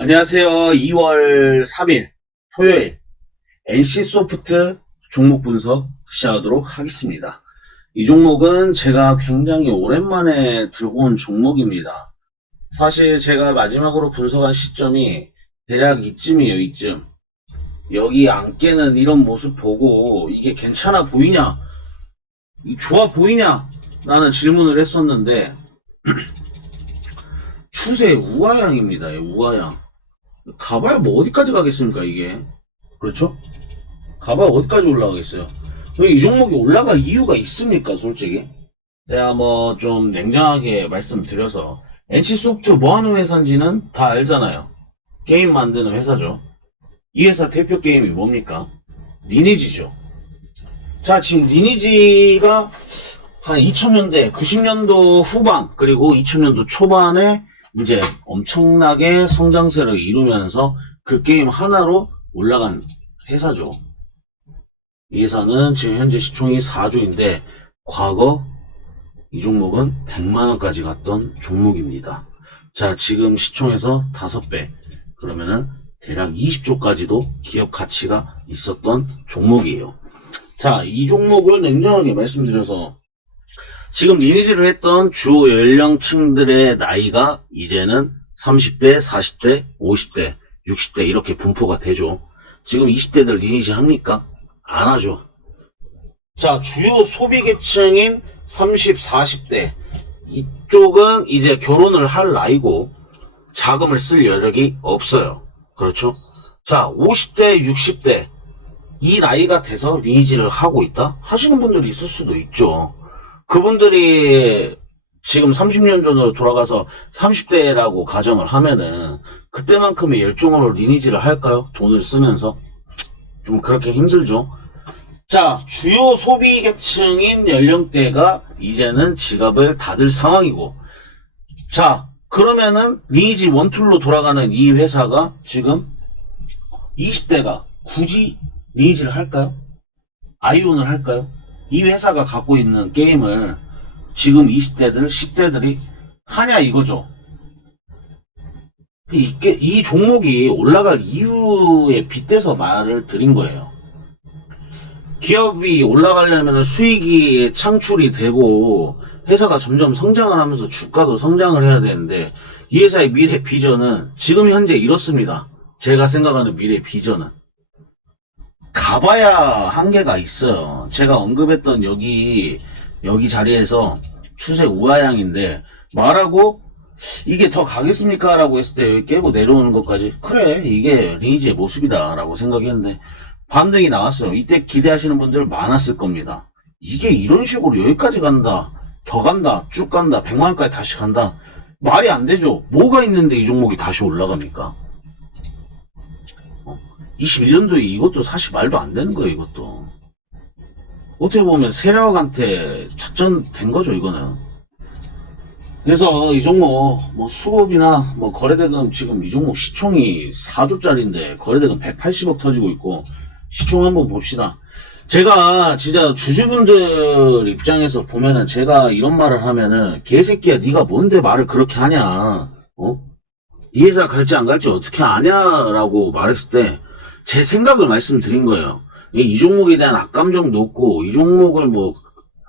안녕하세요. 2월 3일 토요일 NC소프트 종목 분석 시작하도록 하겠습니다. 이 종목은 제가 굉장히 오랜만에 들고 온 종목입니다. 사실 제가 마지막으로 분석한 시점이 대략 이쯤이에요, 이쯤. 여기 안 깨는 이런 모습 보고 이게 괜찮아 보이냐? 이 좋아 보이냐? 라는 질문을 했었는데 추세 우하향입니다, 이 우하향. 가봐야 뭐 어디까지 가겠습니까, 이게? 그렇죠? 가봐야 어디까지 올라가겠어요? 왜이 종목이 올라갈 이유가 있습니까, 솔직히? 제가 뭐 좀 냉정하게 말씀드려서 NC소프트 뭐 하는 회사인지는 다 알잖아요. 게임 만드는 회사죠. 이 회사 대표 게임이 뭡니까? 리니지죠. 자, 지금 리니지가 한 2000년대, 90년도 후반, 그리고 2000년도 초반에 이제 엄청나게 성장세를 이루면서 그 게임 하나로 올라간 회사죠. 이 회사는 지금 현재 시총이 4조인데 과거 이 종목은 100만원까지 갔던 종목입니다. 자, 지금 시총에서 5배. 그러면은 대략 20조까지도 기업 가치가 있었던 종목이에요. 자, 이 종목을 냉정하게 말씀드려서 지금 리니지를 했던 주요 연령층들의 나이가 이제는 30대, 40대, 50대, 60대 이렇게 분포가 되죠. 지금 20대들 리니지 합니까? 안 하죠. 자, 주요 소비 계층인 30, 40대 이쪽은 이제 결혼을 할 나이고 자금을 쓸 여력이 없어요. 그렇죠? 자, 50대, 60대 이 나이가 돼서 리니지를 하고 있다? 하시는 분들이 있을 수도 있죠. 그분들이 지금 30년 전으로 돌아가서 30대라고 가정을 하면은 그때만큼의 열정으로 리니지를 할까요? 돈을 쓰면서 좀 그렇게 힘들죠. 자, 주요 소비 계층인 연령대가 이제는 지갑을 닫을 상황이고 자, 그러면은 리니지 원툴로 돌아가는 이 회사가 지금 20대가 굳이 리니지를 할까요? 아이온을 할까요? 이 회사가 갖고 있는 게임을 지금 20대들, 10대들이 하냐 이거죠. 이게, 이 종목이 올라갈 이유에 빗대서 말을 드린 거예요. 기업이 올라가려면 수익이 창출이 되고 회사가 점점 성장을 하면서 주가도 성장을 해야 되는데 이 회사의 미래 비전은 지금 현재 이렇습니다. 제가 생각하는 미래 비전은 가봐야 한계가 있어요. 제가 언급했던 여기 여기 자리에서 추세 우하향인데 말하고 이게 더 가겠습니까? 라고 했을 때 여기 깨고 내려오는 것까지 그래 이게 리니지의 모습이다 라고 생각했는데 반등이 나왔어요. 이때 기대하시는 분들 많았을 겁니다. 이게 이런 식으로 여기까지 간다. 더 간다. 쭉 간다. 100만원까지 다시 간다. 말이 안 되죠. 뭐가 있는데 이 종목이 다시 올라갑니까? 21년도에 이것도 사실 말도 안 되는 거예요, 이것도. 어떻게 보면 세력한테 작전된 거죠, 이거는. 그래서 이 종목, 뭐 수급이나 뭐 거래대금 지금 이 종목 시총이 4조짜리인데 거래대금 180억 터지고 있고 시총 한번 봅시다. 제가 진짜 주주분들 입장에서 보면은 제가 이런 말을 하면은 개새끼야 네가 뭔데 말을 그렇게 하냐 어? 이 회사 갈지 안 갈지 어떻게 아냐라고 말했을 때 제 생각을 말씀드린 거예요. 이, 이 종목에 대한 악감정도 없고 이 종목을 뭐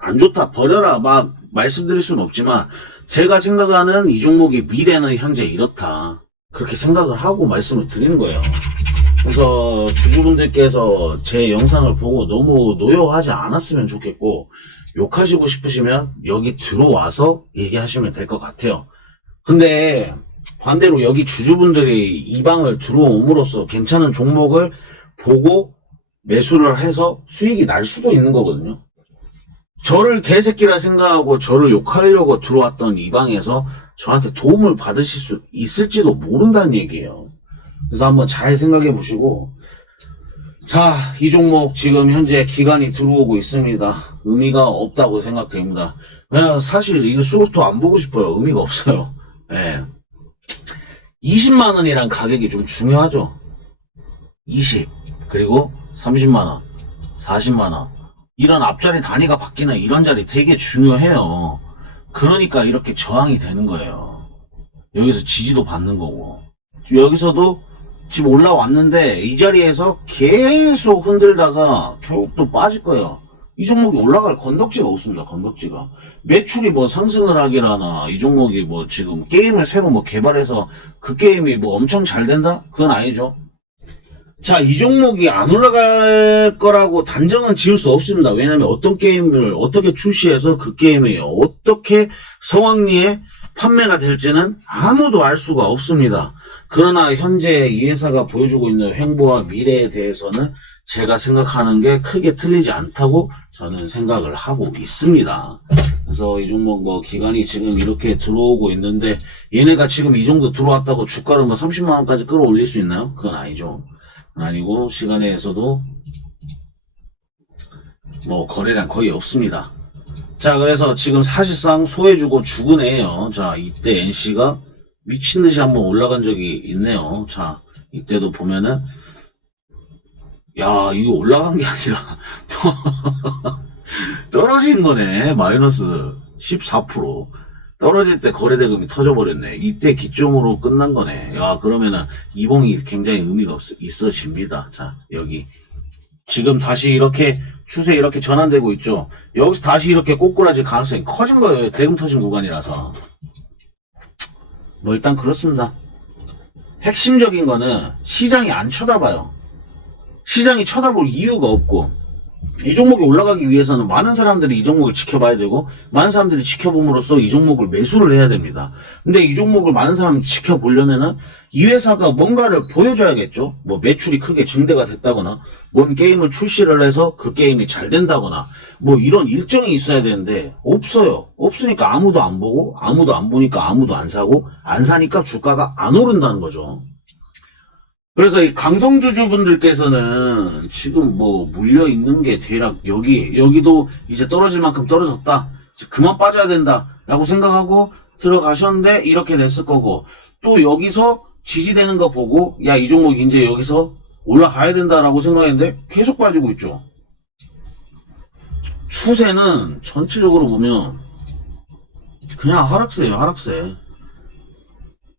안 좋다 버려라 막 말씀드릴 수는 없지만 제가 생각하는 이 종목의 미래는 현재 이렇다 그렇게 생각을 하고 말씀을 드리는 거예요. 그래서 주주분들께서 제 영상을 보고 너무 노여하지 않았으면 좋겠고 욕하시고 싶으시면 여기 들어와서 얘기하시면 될 것 같아요. 근데 반대로 여기 주주분들이 이 방을 들어옴으로써 괜찮은 종목을 보고 매수를 해서 수익이 날 수도 있는 거거든요. 저를 개새끼라 생각하고 저를 욕하려고 들어왔던 이 방에서 저한테 도움을 받으실 수 있을지도 모른다는 얘기예요. 그래서 한번 잘 생각해 보시고 자, 이 종목 지금 현재 기간이 들어오고 있습니다. 의미가 없다고 생각됩니다. 그냥 사실 이거 수급도 안 보고 싶어요. 의미가 없어요. 예. 20만 원이란 가격이 좀 중요하죠. 20 그리고 30만 원, 40만 원 이런 앞자리 단위가 바뀌는 이런 자리 되게 중요해요. 그러니까 이렇게 저항이 되는 거예요. 여기서 지지도 받는 거고. 여기서도 지금 올라왔는데 이 자리에서 계속 흔들다가 결국 또 빠질 거예요. 이 종목이 올라갈 건덕지가 없습니다. 건덕지가 매출이 뭐 상승을 하기라나 이 종목이 뭐 지금 게임을 새로 뭐 개발해서 그 게임이 뭐 엄청 잘 된다? 그건 아니죠. 자, 이 종목이 안 올라갈 거라고 단정은 지을 수 없습니다. 왜냐하면 어떤 게임을 어떻게 출시해서 그 게임이 어떻게 성황리에 판매가 될지는 아무도 알 수가 없습니다. 그러나 현재 이 회사가 보여주고 있는 행보와 미래에 대해서는 제가 생각하는 게 크게 틀리지 않다고 저는 생각을 하고 있습니다. 그래서 이 종목 뭐 기간이 지금 이렇게 들어오고 있는데 얘네가 지금 이 정도 들어왔다고 주가를 뭐 30만 원까지 끌어올릴 수 있나요? 그건 아니죠. 아니고 시간에서도 뭐 거래량 거의 없습니다. 자 그래서 지금 사실상 소해주고 죽은 애예요. 자 이때 NC가 미친 듯이 한번 올라간 적이 있네요. 자 이때도 보면은 야 이거 올라간 게 아니라 떨어진 거네 마이너스 14% 떨어질 때 거래대금이 터져버렸네. 이때 기점으로 끝난 거네. 야, 그러면은 이봉이 굉장히 의미가 없, 있어집니다. 자, 여기. 지금 다시 이렇게 추세 이렇게 전환되고 있죠. 여기서 다시 이렇게 꼬꾸라질 가능성이 커진 거예요. 대금 터진 구간이라서. 뭐 일단 그렇습니다. 핵심적인 거는 시장이 안 쳐다봐요. 시장이 쳐다볼 이유가 없고 이 종목이 올라가기 위해서는 많은 사람들이 이 종목을 지켜봐야 되고 많은 사람들이 지켜봄으로써 이 종목을 매수를 해야 됩니다. 근데 이 종목을 많은 사람이 지켜보려면은 이 회사가 뭔가를 보여줘야겠죠. 뭐 매출이 크게 증대가 됐다거나 뭔 게임을 출시를 해서 그 게임이 잘 된다거나 뭐 이런 일정이 있어야 되는데 없어요. 없으니까 아무도 안 보고 아무도 안 보니까 아무도 안 사고 안 사니까 주가가 안 오른다는 거죠. 그래서 이 강성주주분들께서는 지금 뭐 물려 있는 게 대략 여기 여기도 이제 떨어질 만큼 떨어졌다. 그만 빠져야 된다라고 생각하고 들어가셨는데 이렇게 됐을 거고 또 여기서 지지되는 거 보고 야 이 종목 이제 여기서 올라가야 된다라고 생각했는데 계속 빠지고 있죠. 추세는 전체적으로 보면 그냥 하락세예요, 하락세.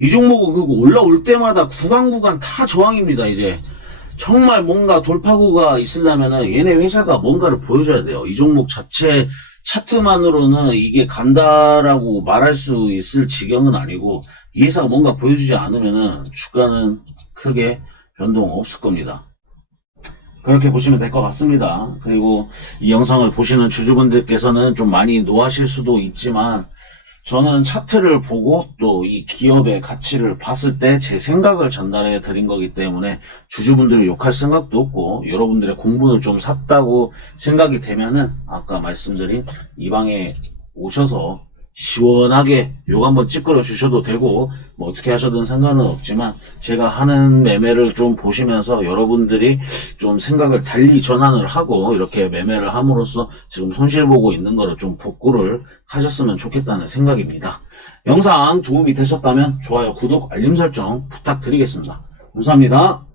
이 종목은 그 올라올 때마다 구간 구간 다 저항입니다, 이제. 정말 뭔가 돌파구가 있으려면은 얘네 회사가 뭔가를 보여줘야 돼요. 이 종목 자체 차트만으로는 이게 간다라고 말할 수 있을 지경은 아니고 이 회사가 뭔가 보여주지 않으면은 주가는 크게 변동 없을 겁니다. 그렇게 보시면 될 것 같습니다. 그리고 이 영상을 보시는 주주분들께서는 좀 많이 노하실 수도 있지만 저는 차트를 보고 또 이 기업의 가치를 봤을 때 제 생각을 전달해 드린 거기 때문에 주주분들을 욕할 생각도 없고 여러분들의 공분을 좀 샀다고 생각이 되면은 아까 말씀드린 이 방에 오셔서 시원하게 욕 한번 찌끄러 주셔도 되고 뭐 어떻게 하셔든 상관은 없지만 제가 하는 매매를 좀 보시면서 여러분들이 좀 생각을 달리 전환을 하고 이렇게 매매를 함으로써 지금 손실 보고 있는 거를 좀 복구를 하셨으면 좋겠다는 생각입니다. 영상 도움이 되셨다면 좋아요, 구독, 알림 설정 부탁드리겠습니다. 감사합니다.